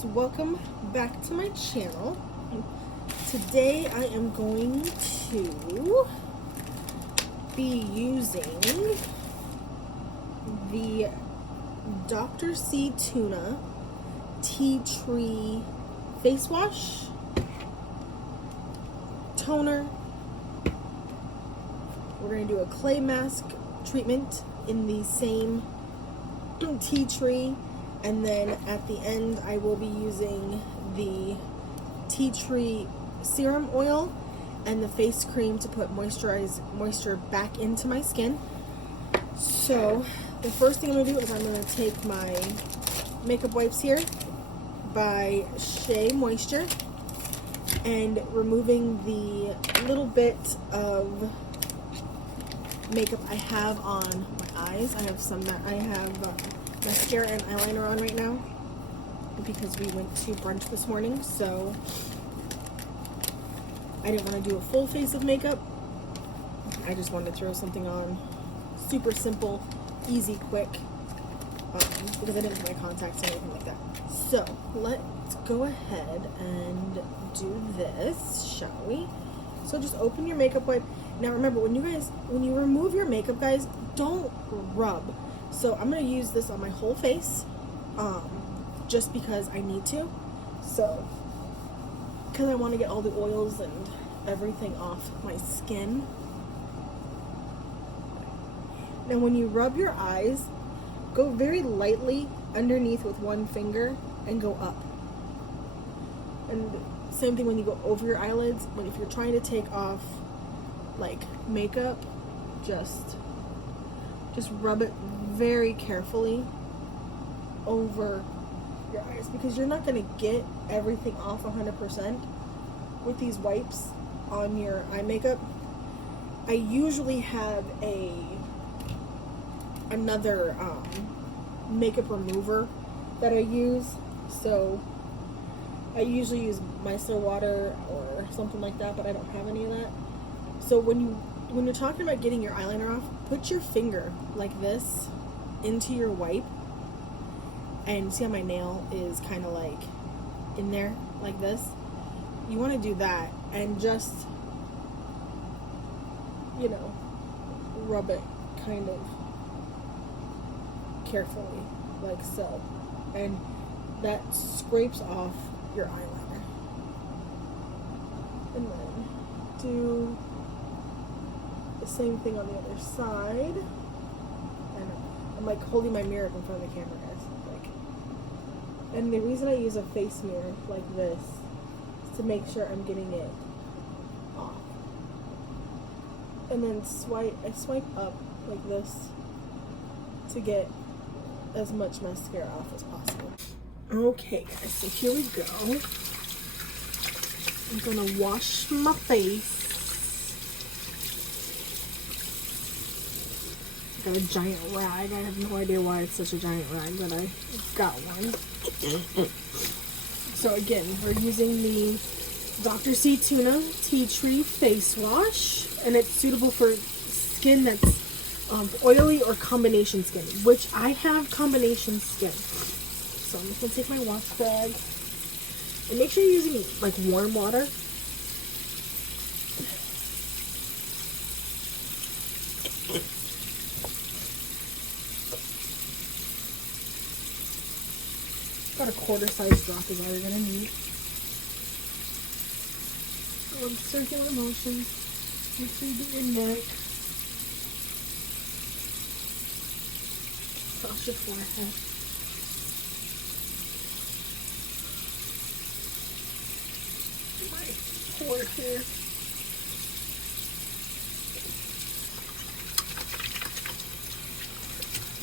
guys, welcome back to my channel. Today I am going to be using the Dr. C Tuna Tea Tree face wash, toner. We're going to do a clay mask treatment in the same tea tree, and then at the end I will be using the tea tree serum oil and the face cream to put moisture back into my skin. So the first thing I'm going to do is I'm going to take my makeup wipes here by Shea Moisture and removing the little bit of makeup I have on my eyes. I have mascara and eyeliner on right now because we went to brunch this morning, so I didn't want to do a full face of makeup. I just wanted to throw something on super simple, easy, quick, because I didn't put my contacts or anything like that. So let's go ahead and do this, shall we? So just open your makeup wipe. Now remember, when you remove your makeup, guys, don't rub. So I'm going to use this on my whole face, just because I need to. So, because I want to get all the oils and everything off my skin. Now when you rub your eyes, go very lightly underneath with one finger and go up. And same thing when you go over your eyelids. But if you're trying to take off like makeup, just rub it very carefully over your eyes, because you're not going to get everything off 100% with these wipes on your eye makeup. I usually have another makeup remover that I use, so I usually use micellar water or something like that, but I don't have any of that. So when you're talking about getting your eyeliner off, put your finger like this into your wipe, and see how my nail is kind of like in there like this? You want to do that and just, rub it kind of carefully like so, and that scrapes off your eyeliner. And then do the same thing on the other side. And I'm like holding my mirror in front of the camera, guys. And the reason I use a face mirror like this is to make sure I'm getting it off. And then I swipe up like this to get as much mascara off as possible. Okay, guys, so here we go. I'm gonna wash my face. Got a giant rag. I have no idea why it's such a giant rag, but I got one. So again, we're using the Dr. C Tuna Tea Tree Face Wash, and it's suitable for skin that's oily or combination skin, which I have combination skin. So I'm just going to take my wash bag, and make sure you're using like warm water. About a quarter-sized drop is all you're going to need. Go in circular motions. Make sure you get your neck. Across your forehead. My pore here.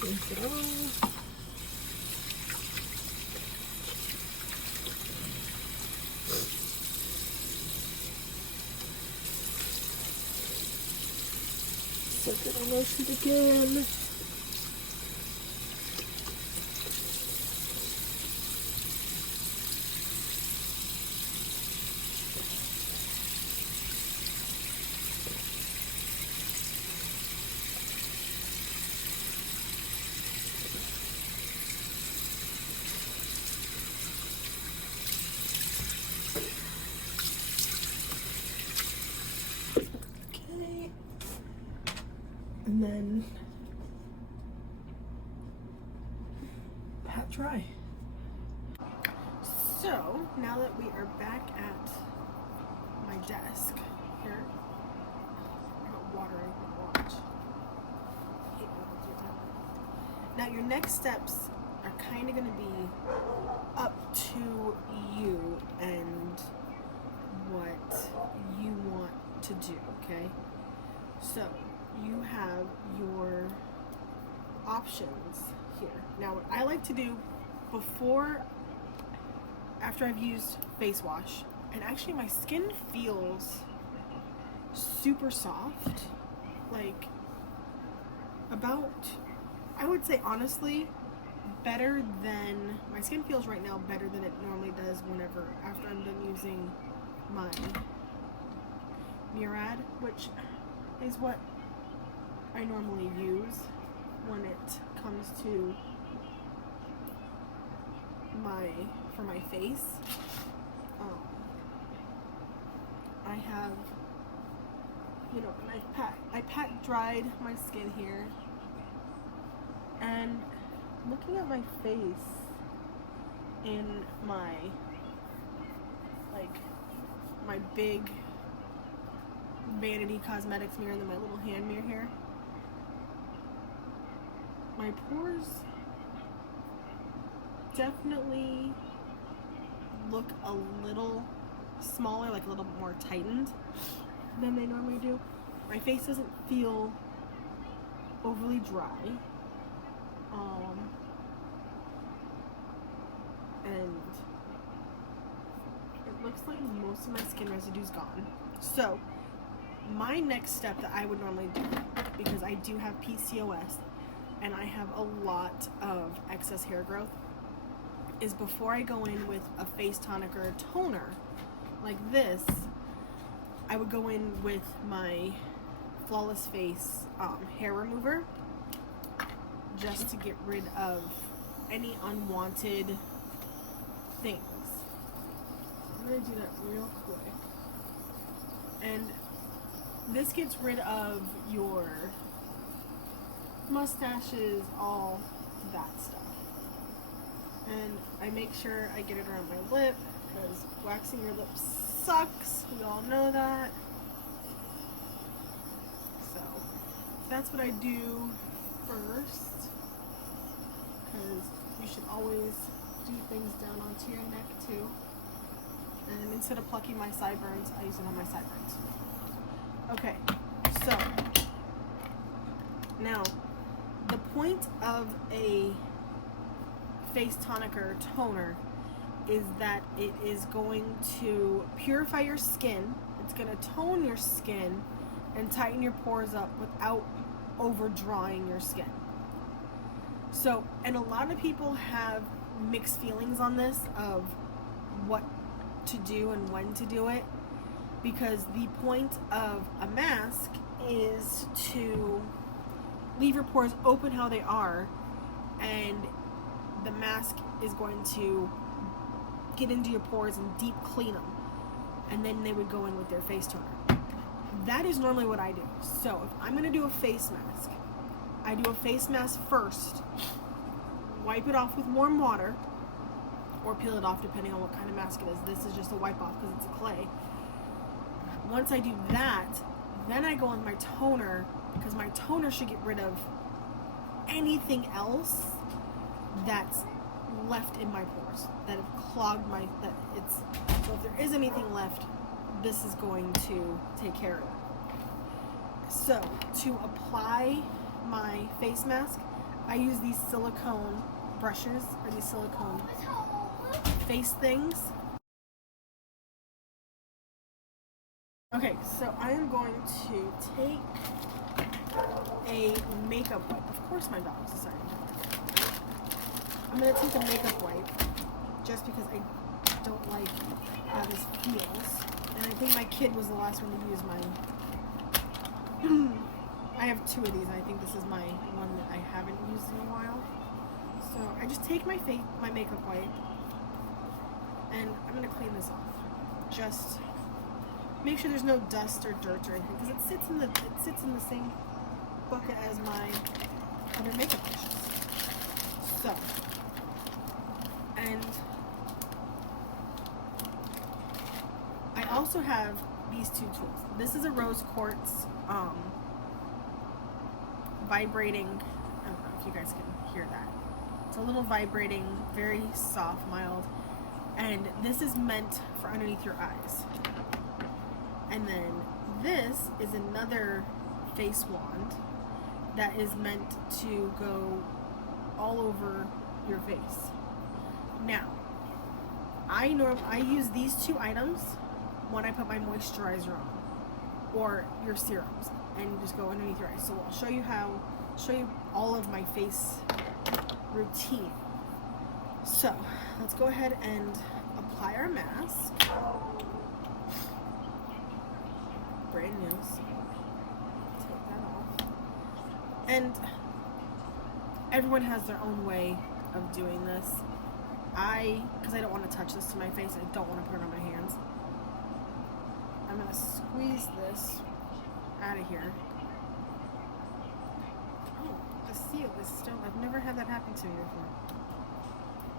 Rinse it off. Circular motions again. And then pat dry. So now that we are back at my desk here, I got water in my watch. Now your next steps are kind of going to be up to you and what you want to do, okay? So you have your options here. Now what I like to do after I've used face wash, and actually my skin feels super soft, like I would say honestly better than my skin feels right now, better than it normally does after I'm done using my Murad, which is what I normally use when it comes to for my face. I have, and I pat dried my skin here, and looking at my face in my big Vanity Cosmetics mirror and then my little hand mirror here, my pores definitely look a little smaller, like a little more tightened than they normally do. My face doesn't feel overly dry. And it looks like most of my skin residue's gone. So my next step that I would normally do, because I do have PCOS and I have a lot of excess hair growth, is before I go in with a face tonic or a toner like this, I would go in with my Flawless Face hair remover, just to get rid of any unwanted things. I'm going to do that real quick. And this gets rid of your mustaches, all that stuff. And I make sure I get it around my lip, because waxing your lips sucks. We all know that. So that's what I do first, because you should always do things down onto your neck too. And instead of plucking my sideburns, I use it on my sideburns. Okay, so now the point of a face tonic or toner is that it is going to purify your skin, it's going to tone your skin and tighten your pores up without over drying your skin. So, and a lot of people have mixed feelings on this of what to do and when to do it, because the point of a mask is to leave your pores open how they are, and the mask is going to get into your pores and deep clean them, and then they would go in with their face toner. That is normally what I do. So if I'm going to do a face mask, I do a face mask first, wipe it off with warm water, or peel it off depending on what kind of mask it is. This is just a wipe off because it's a clay. Once I do that, then I go on my toner, because my toner should get rid of anything else that's left in my pores, that have clogged so if there is anything left, this is going to take care of it. So to apply my face mask, I use these silicone brushes, or these silicone face things. Okay, so I am going to take a makeup wipe. Of course my dog's deciding to. I'm going to take a makeup wipe just because I don't like how this feels. And I think my kid was the last one to use mine. I have two of these, and I think this is my one that I haven't used in a while. So I just take my makeup wipe, and I'm going to clean this off. Just make sure there's no dust or dirt or anything, because it sits in the same bucket other makeup brushes. So, and I also have these two tools. This is a rose quartz vibrating, I don't know if you guys can hear that. It's a little vibrating, very soft, mild, and this is meant for underneath your eyes. And then this is another face wand that is meant to go all over your face. Now, I use these two items when I put my moisturizer on or your serums, and you just go underneath your eyes. So I'll show you all of my face routine. So let's go ahead and apply our mask. Brand new. So take that off. And everyone has their own way of doing this. Because I don't want to touch this to my face, I don't want to put it on my hands. I'm going to squeeze this out of here. Oh, the seal is still, I've never had that happen to me before.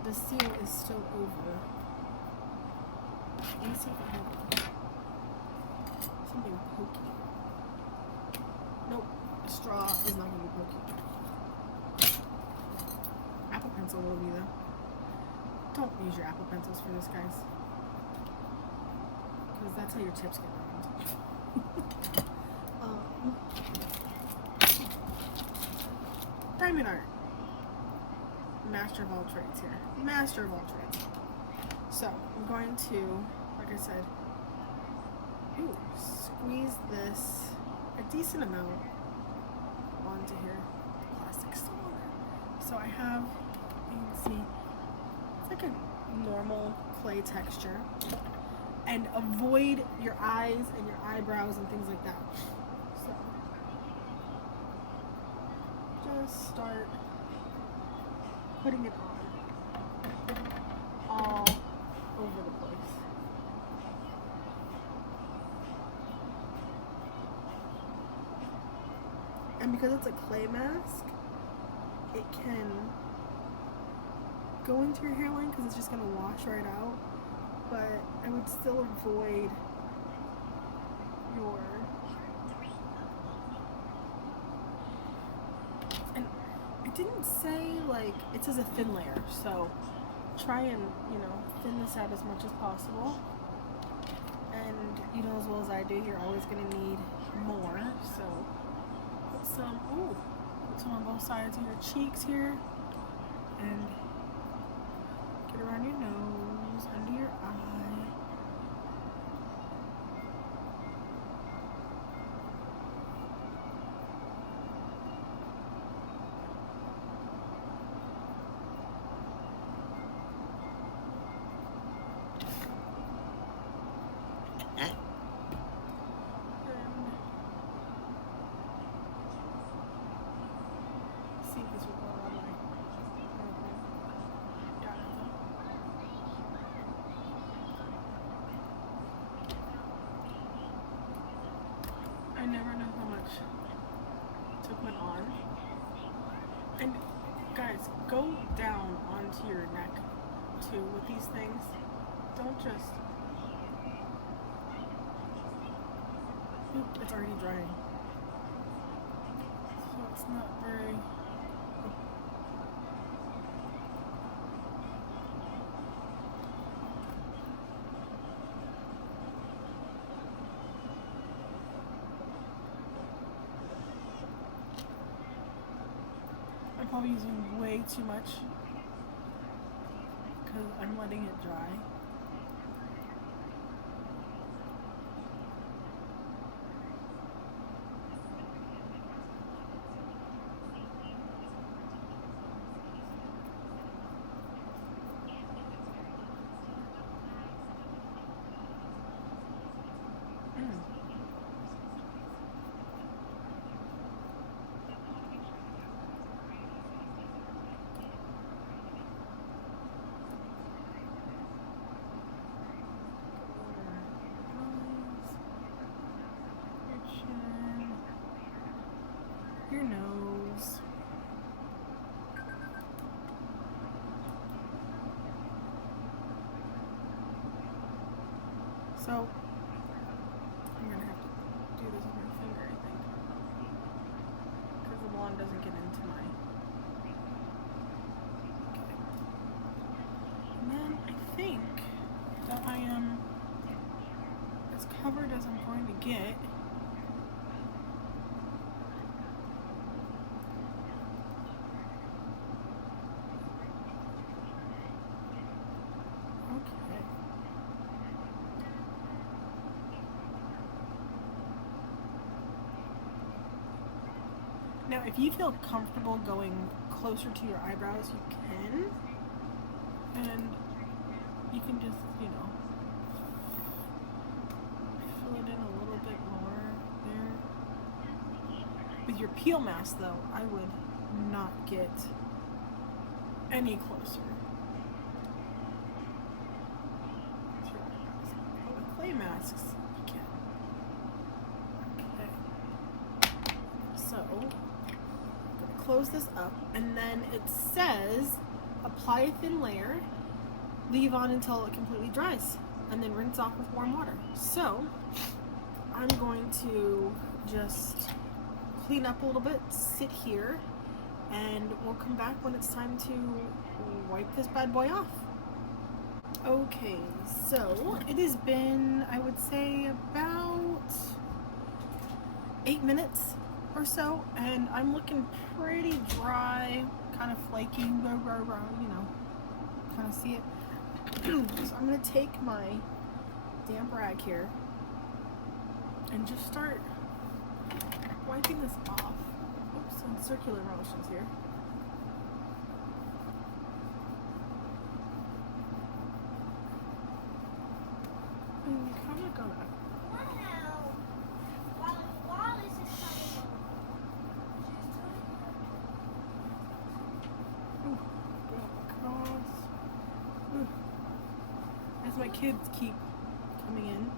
The seal is still over. Let me see if I have something pokey. Nope, a straw is not going to be pokey. Apple pencil will be though. Don't use your Apple pencils for this, guys. Because that's how your tips get ruined. Diamond art. Master of all trades here. Master of all trades. So, I'm going to, like I said, squeeze this a decent amount onto here. The plastic's still on there. So I have, you can see, it's like a normal clay texture. And avoid your eyes and your eyebrows and things like that. So, just start putting it on all over the place. And because it's a clay mask, it can go into your hairline because it's just going to wash right out. But I would still avoid your, and it didn't say, like, it says a thin layer, so try and, thin this out as much as possible. And you know as well as I do, you're always going to need more, so put some on both sides of your cheeks here, and get around your nose, under your eye. See if this will go around my I never know how much to put on. And guys, go down onto your neck too with these things. Don't just, it's already drying. So it's not very, I'm probably using way too much because I'm letting it dry. So I'm gonna have to do this with my finger, I think, because the wand doesn't get into my. Okay. And then I think that I am as covered as I'm going to get. Okay. Now, if you feel comfortable going closer to your eyebrows, you can. And you can just, you know, fill it in a little bit more there. With your peel mask, though, I would not get any closer. With clay masks, you can. Okay. So, I'm going to close this up, and then it says apply a thin layer, leave on until it completely dries, and then rinse off with warm water. So, I'm going to just clean up a little bit, sit here, and we'll come back when it's time to wipe this bad boy off. Okay, so it has been, I would say, about 8 minutes or so, and I'm looking pretty dry, kind of flaky, you know, kind of see it. So I'm going to take my damp rag here and just start wiping this off. Oops, in circular motions here. And you're kind of gonna. Ooh, go across. Ooh. As my kids keep coming in.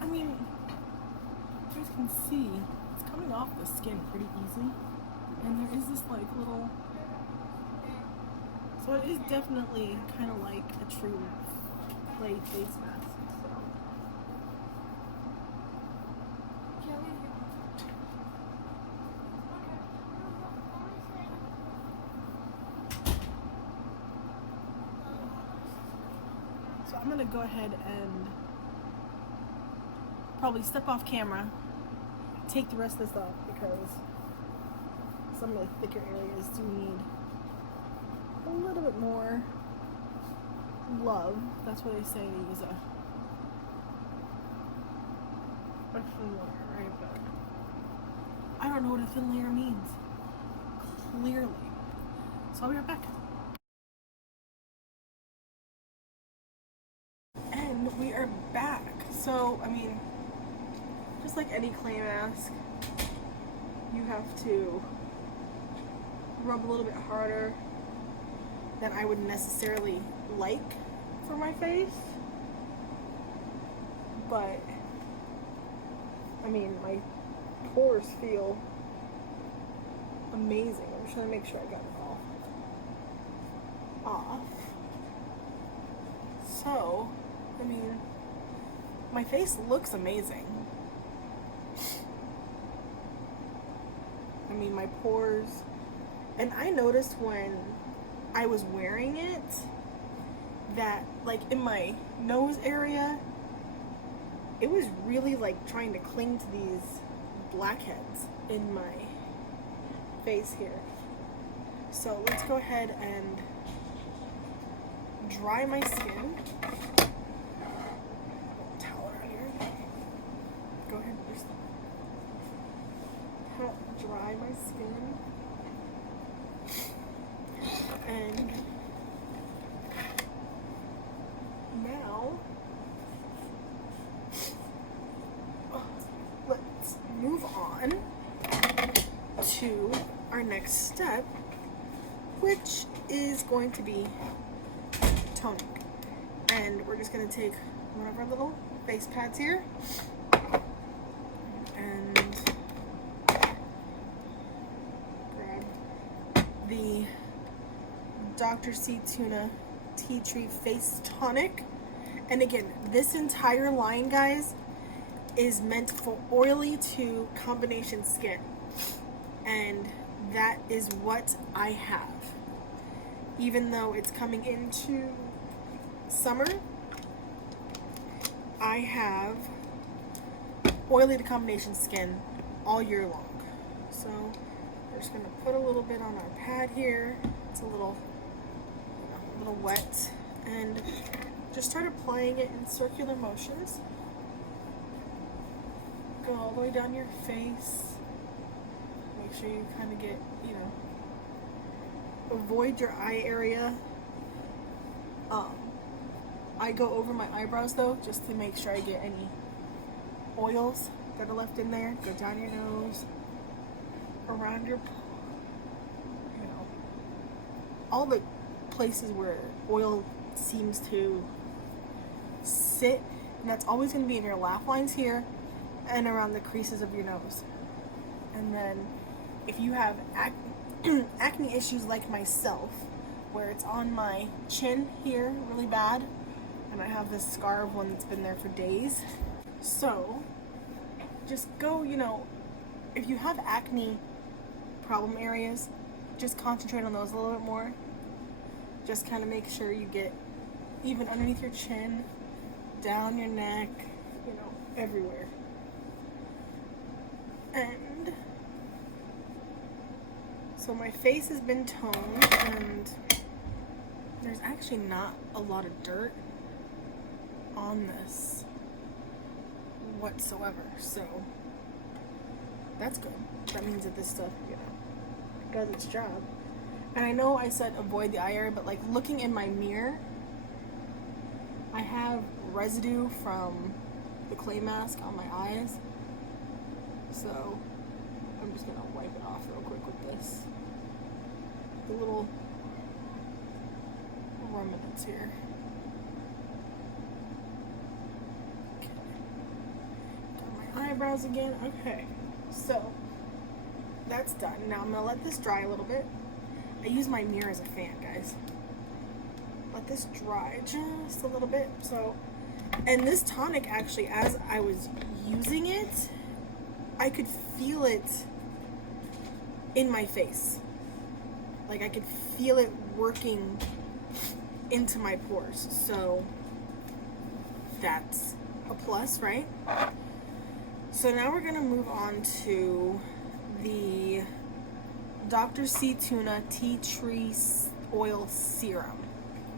I mean, you guys can see it's coming off the skin pretty easily, and there is this like little, so it is definitely kind of like a true clay face mask. So I'm gonna go ahead and probably step off camera, take the rest of this off, because some of the thicker areas do need a little bit more love. That's why they say to use a thin layer, right? But I don't know what a thin layer means, clearly. So I'll be right back. And we are back. So, I mean, just like any clay mask, you have to rub a little bit harder than I would necessarily like for my face. But, I mean, my pores feel amazing. I'm just trying to make sure I got it all off. So, I mean, my face looks amazing. I mean, my pores, and I noticed when I was wearing it that, like, in my nose area, it was really like trying to cling to these blackheads in my face here. So let's go ahead and dry my skin. Towel around here. Go ahead and just dry my skin. And now let's move on to our next step, which is going to be toning. And we're just going to take one of our little face pads here and grab the Dr. C Tuna Tea Tree Face Tonic. And again, this entire line, guys, is meant for oily to combination skin. And that is what I have. Even though it's coming into summer, I have oily to combination skin all year long. So we're just going to put a little bit on our pad here. It's a little wet, and just start applying it in circular motions. Go all the way down your face. Make sure you kind of get, avoid your eye area. I go over my eyebrows though, just to make sure I get any oils that are left in there. Go down your nose, around your, all the places where oil seems to sit, and that's always going to be in your laugh lines here and around the creases of your nose. And then if you have acne issues like myself, where it's on my chin here really bad, and I have this scar of one that's been there for days, so just go, if you have acne problem areas, just concentrate on those a little bit more. Just kind of make sure you get even underneath your chin, down your neck, everywhere. And so my face has been toned, and there's actually not a lot of dirt on this whatsoever, so that's good. That means that this stuff, does its job. And I know I said avoid the eye area, but like looking in my mirror, I have residue from the clay mask on my eyes. So I'm just gonna wipe it off real quick with this. The little remnants here. Okay. Got my eyebrows again. Okay, so that's done. Now I'm gonna let this dry a little bit. I use my mirror as a fan, guys. Let this dry just a little bit. So, and this tonic actually, as I was using it, I could feel it in my face. Like I could feel it working into my pores. So that's a plus, right? So now we're gonna move on to the Dr. C Tuna Tea Tree Oil Serum.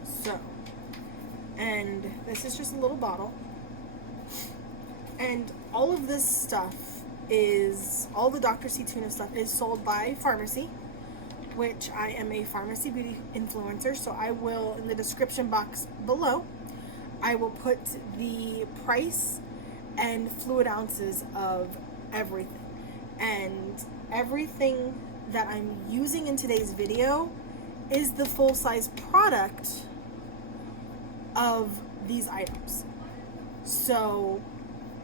So, and this is just a little bottle. And all of this stuff is, all the Dr. C Tuna stuff is sold by Farmasi, which I am a Farmasi beauty influencer. So I will, in the description box below, I will put the price and fluid ounces of everything. And everything that I'm using in today's video is the full-size product of these items. So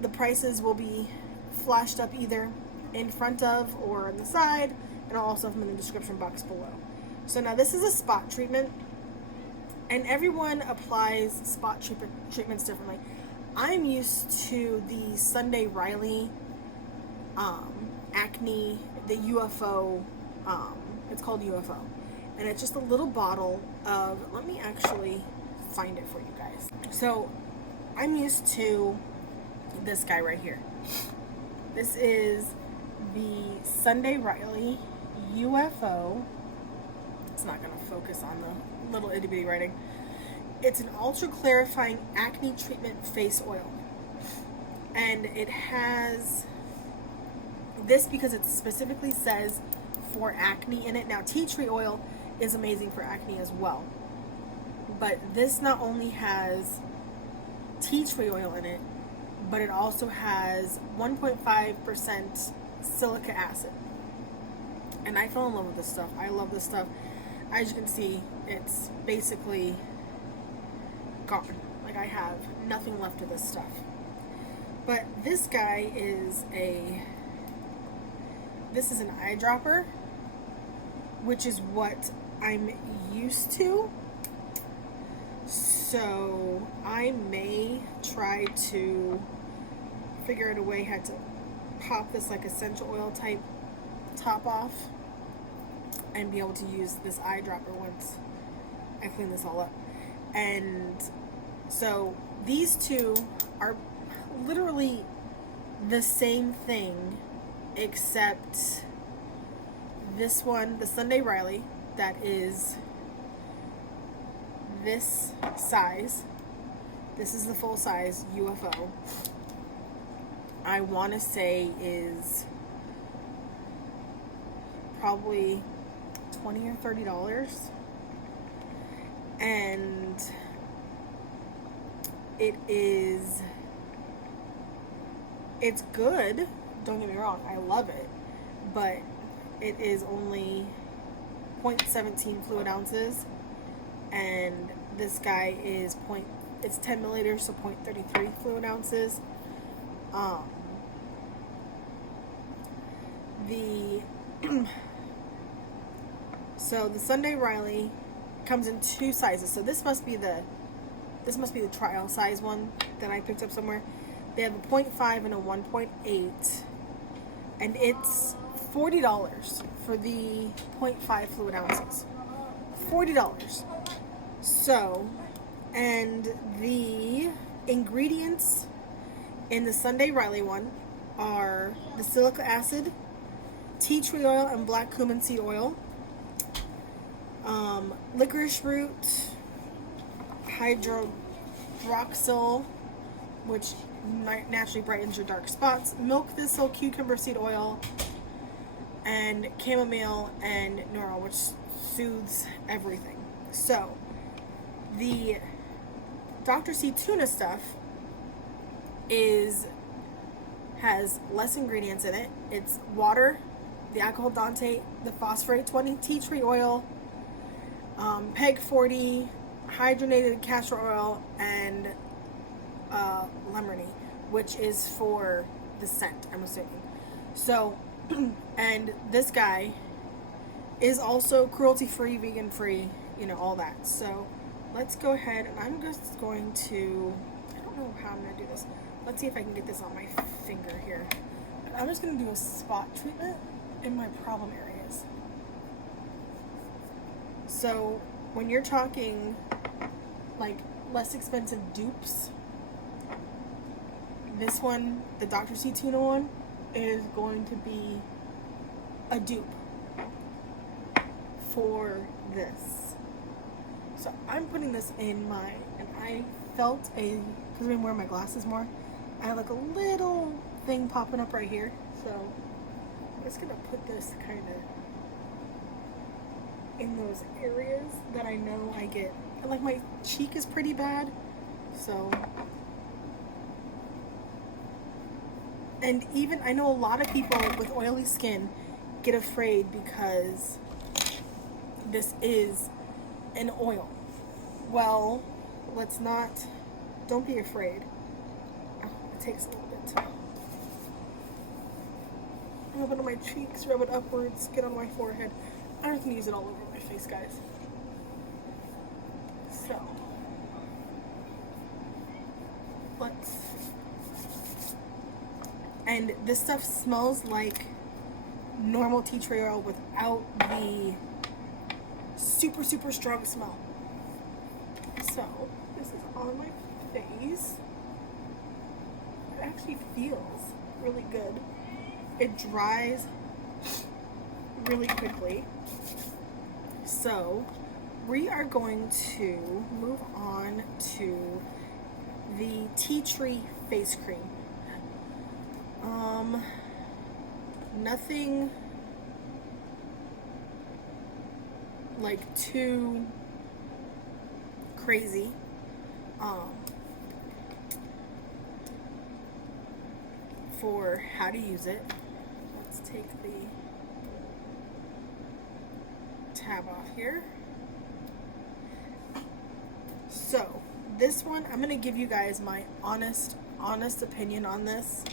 the prices will be flashed up either in front of or on the side, and I'll also have them in the description box below. So now this is a spot treatment, and everyone applies spot treatments differently. I'm used to the Sunday Riley acne, the UFO, it's called UFO, and it's just a little bottle of, let me actually find it for you guys. So I'm used to this guy right here. This is the Sunday Riley UFO. It's not going to focus on the little itty bitty writing. It's an ultra clarifying acne treatment face oil, and it has this because it specifically says for acne in it. Now, tea tree oil is amazing for acne as well, but this not only has tea tree oil in it, but it also has 1.5% silica acid. And I fell in love with this stuff. I love this stuff. As you can see, it's basically gone. Like, I have nothing left of this stuff. But this guy is this is an eyedropper, which is what I'm used to. So I may try to figure out a way how to pop this like essential oil type top off and be able to use this eyedropper once I clean this all up. And so these two are literally the same thing, except this one, the Sunday Riley, that is this size. This is the full size UFO. I want to say is probably $20 or $30, and it's good, don't get me wrong, I love it, but it is only 0.17 fluid ounces, and this guy is it's 10 milliliters, so 0.33 fluid ounces. So the Sunday Riley comes in two sizes. So this must be the trial size one that I picked up somewhere. They have a 0.5 and a 1.8, and it's $40 for the 0.5 fluid ounces. $40. So, and the ingredients in the Sunday Riley one are the silica acid, tea tree oil, and black cumin seed oil, licorice root, hydroxyl, which naturally brightens your dark spots, milk thistle, cucumber seed oil, and chamomile and Nora, which soothes everything. So the Dr. C Tuna stuff has less ingredients in it. It's water, the alcohol Dante, the phosphorate 20, tea tree oil, PEG 40, hydrogenated castor oil, and lemony, which is for the scent, I'm assuming. So, and this guy is also cruelty-free, vegan-free, all that. So let's go ahead, and I'm just going to, I don't know how I'm going to do this. Let's see if I can get this on my finger here. But I'm just going to do a spot treatment in my problem areas. So when you're talking like less expensive dupes, this one, the Dr. C Tuna one, is going to be a dupe for this. So I'm putting this in and I felt because I've been wearing my glasses more, I have like a little thing popping up right here. So I'm just gonna put this kind of in those areas that I know I get. And like my cheek is pretty bad, so. And even, I know a lot of people with oily skin get afraid because this is an oil. Well, don't be afraid. Oh, it takes a little bit to rub it on my cheeks, rub it upwards, get on my forehead. I'm just gonna use it all over my face, guys. So, and this stuff smells like normal tea tree oil without the super, super strong smell. So, this is on my face. It actually feels really good. It dries really quickly. So, we are going to move on to the tea tree face cream. Nothing like too crazy. For how to use it, let's take the tab off here. So this one, I'm gonna give you guys my honest opinion on this.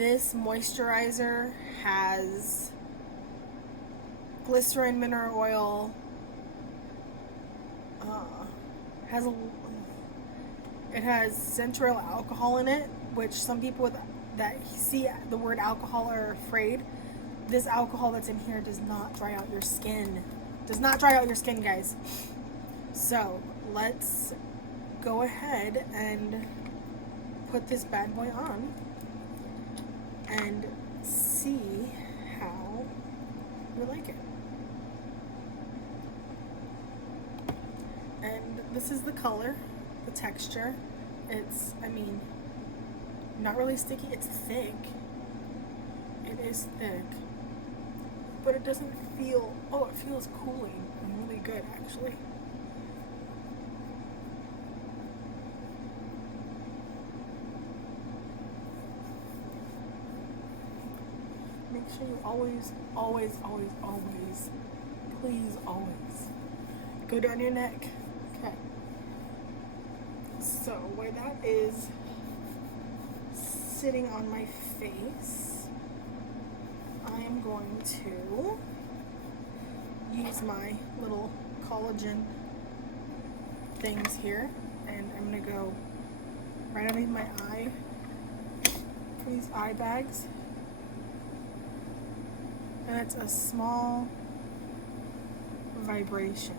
This moisturizer has glycerin, mineral oil, it has central alcohol in it, which some people that see the word alcohol are afraid. This alcohol that's in here does not dry out your skin. Does not dry out your skin, guys. So let's go ahead and put this bad boy on and see how we like it. And this is the color, the texture. It's, I mean, not really sticky. It's thick. It is thick. But it doesn't feel, oh, it feels cooling and really good, actually. Make sure you always, please always go down your neck. Okay. So where that is sitting on my face, I am going to use my little collagen things here, and I'm going to go right underneath my eye for these eye bags. And it's a small vibration.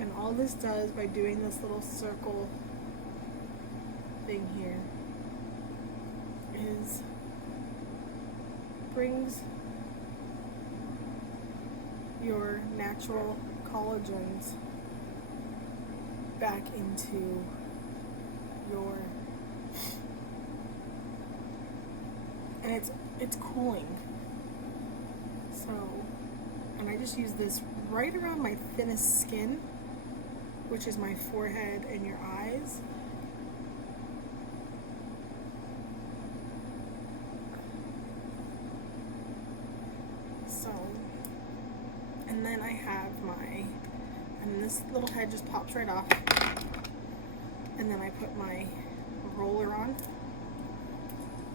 And all this does by doing this little circle thing here is brings your natural collagens back into your, and it's cooling. So, and I just use this right around my thinnest skin, which is my forehead and your eyes. So, and then I have my, and this little head just pops right off. And then I put my roller on,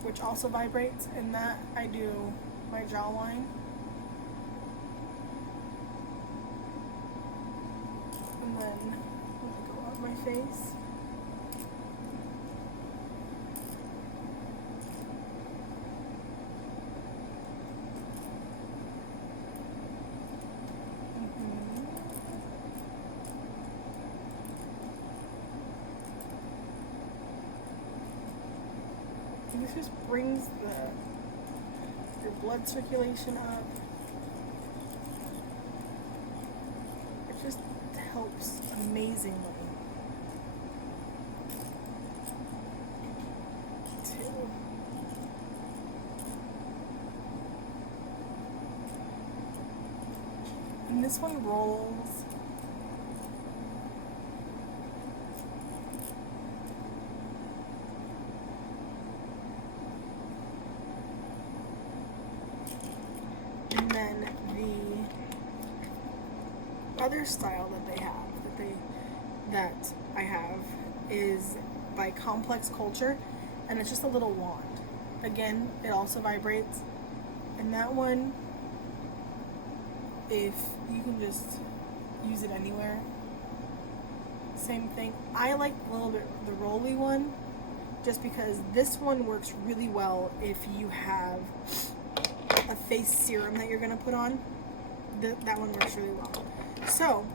which also vibrates, and that I do my jawline. And then let me go up my face. This just brings your blood circulation up. It just helps amazingly too. And this one rolls. And then the other style that they have, that I have, is by Complex Culture, and it's just a little wand. Again, it also vibrates, and that one, if you can just use it anywhere, same thing. I like a little bit the rolly one, just because this one works really well if you have a face serum that you're going to put on. That one works really well. So,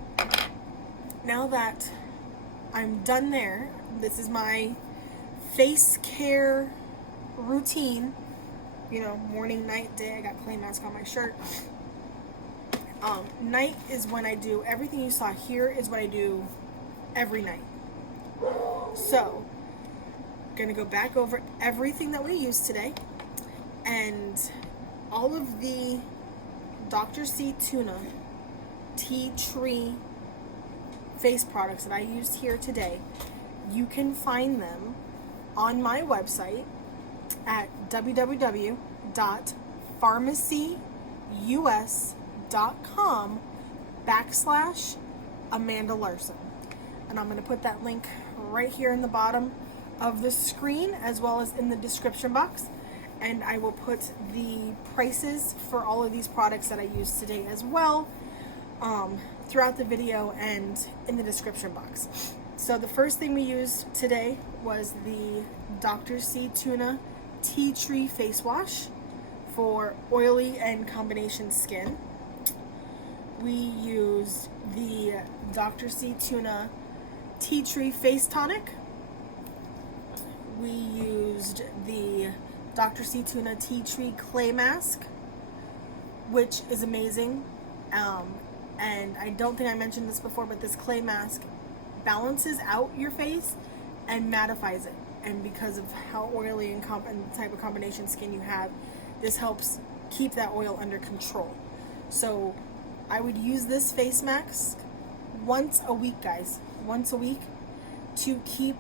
now that I'm done there, this is my face care routine. You know, morning, night, day. I got clay mask on my shirt. Night is when I do everything you saw here is what I do every night. So, gonna go back over everything that we used today, and all of the Dr. C Tuna Tea Tree face products that I used here today. You can find them on my website at www.farmasius.com/Amanda Larson. and I'm going to put that link right here in the bottom of the screen as well as in the description box. And I will put the prices for all of these products that I used today as well throughout the video and in the description box. So the first thing we used today was the Dr. C Tuna Tea Tree Face Wash for oily and combination skin. We used the Dr. C Tuna Tea Tree Face Tonic. We used the Dr. C Tuna Tea Tree Clay Mask, which is amazing. And I don't think I mentioned this before, but this clay mask balances out your face and mattifies it. And because of how oily and the type of combination skin you have, this helps keep that oil under control. So I would use this face mask once a week, guys. Once a week to keep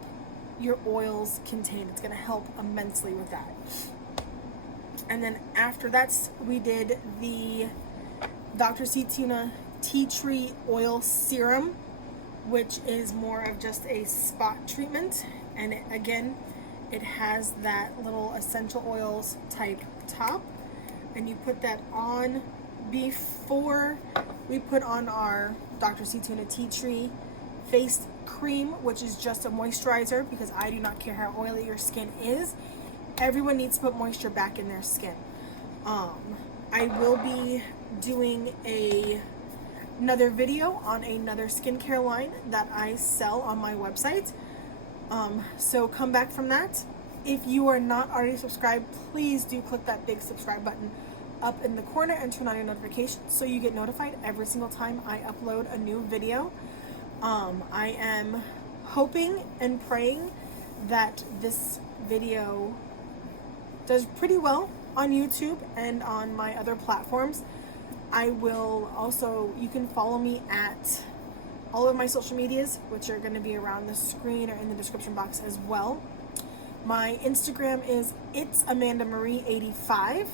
your oils contained. It's going to help immensely with that. And then after that, we did the Dr. C Tuna Tea Tree Oil Serum, which is more of just a spot treatment. And it has that little essential oils type top. And you put that on before we put on our Dr. C Tuna Tea Tree face cream, which is just a moisturizer, because I do not care how oily your skin is. Everyone needs to put moisture back in their skin. I will be doing another video on another skincare line that I sell on my website. So come back from that. If you are not already subscribed, please do click that big subscribe button up in the corner and turn on your notifications so you get notified every single time I upload a new video. I am hoping and praying that this video does pretty well on YouTube and on my other platforms. I will also, you can follow me at all of my social medias, which are going to be around the screen or in the description box as well. My Instagram is It's Amanda Marie 85.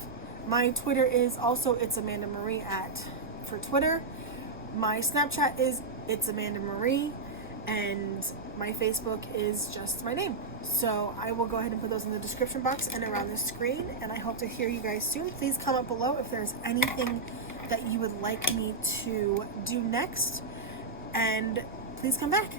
My Twitter is also It's Amanda Marie for Twitter. My Snapchat is It's Amanda Marie, and my Facebook is just my name. So I will go ahead and put those in the description box and around the screen, and I hope to hear you guys soon. Please comment below if there's anything that you would like me to do next, and please come back.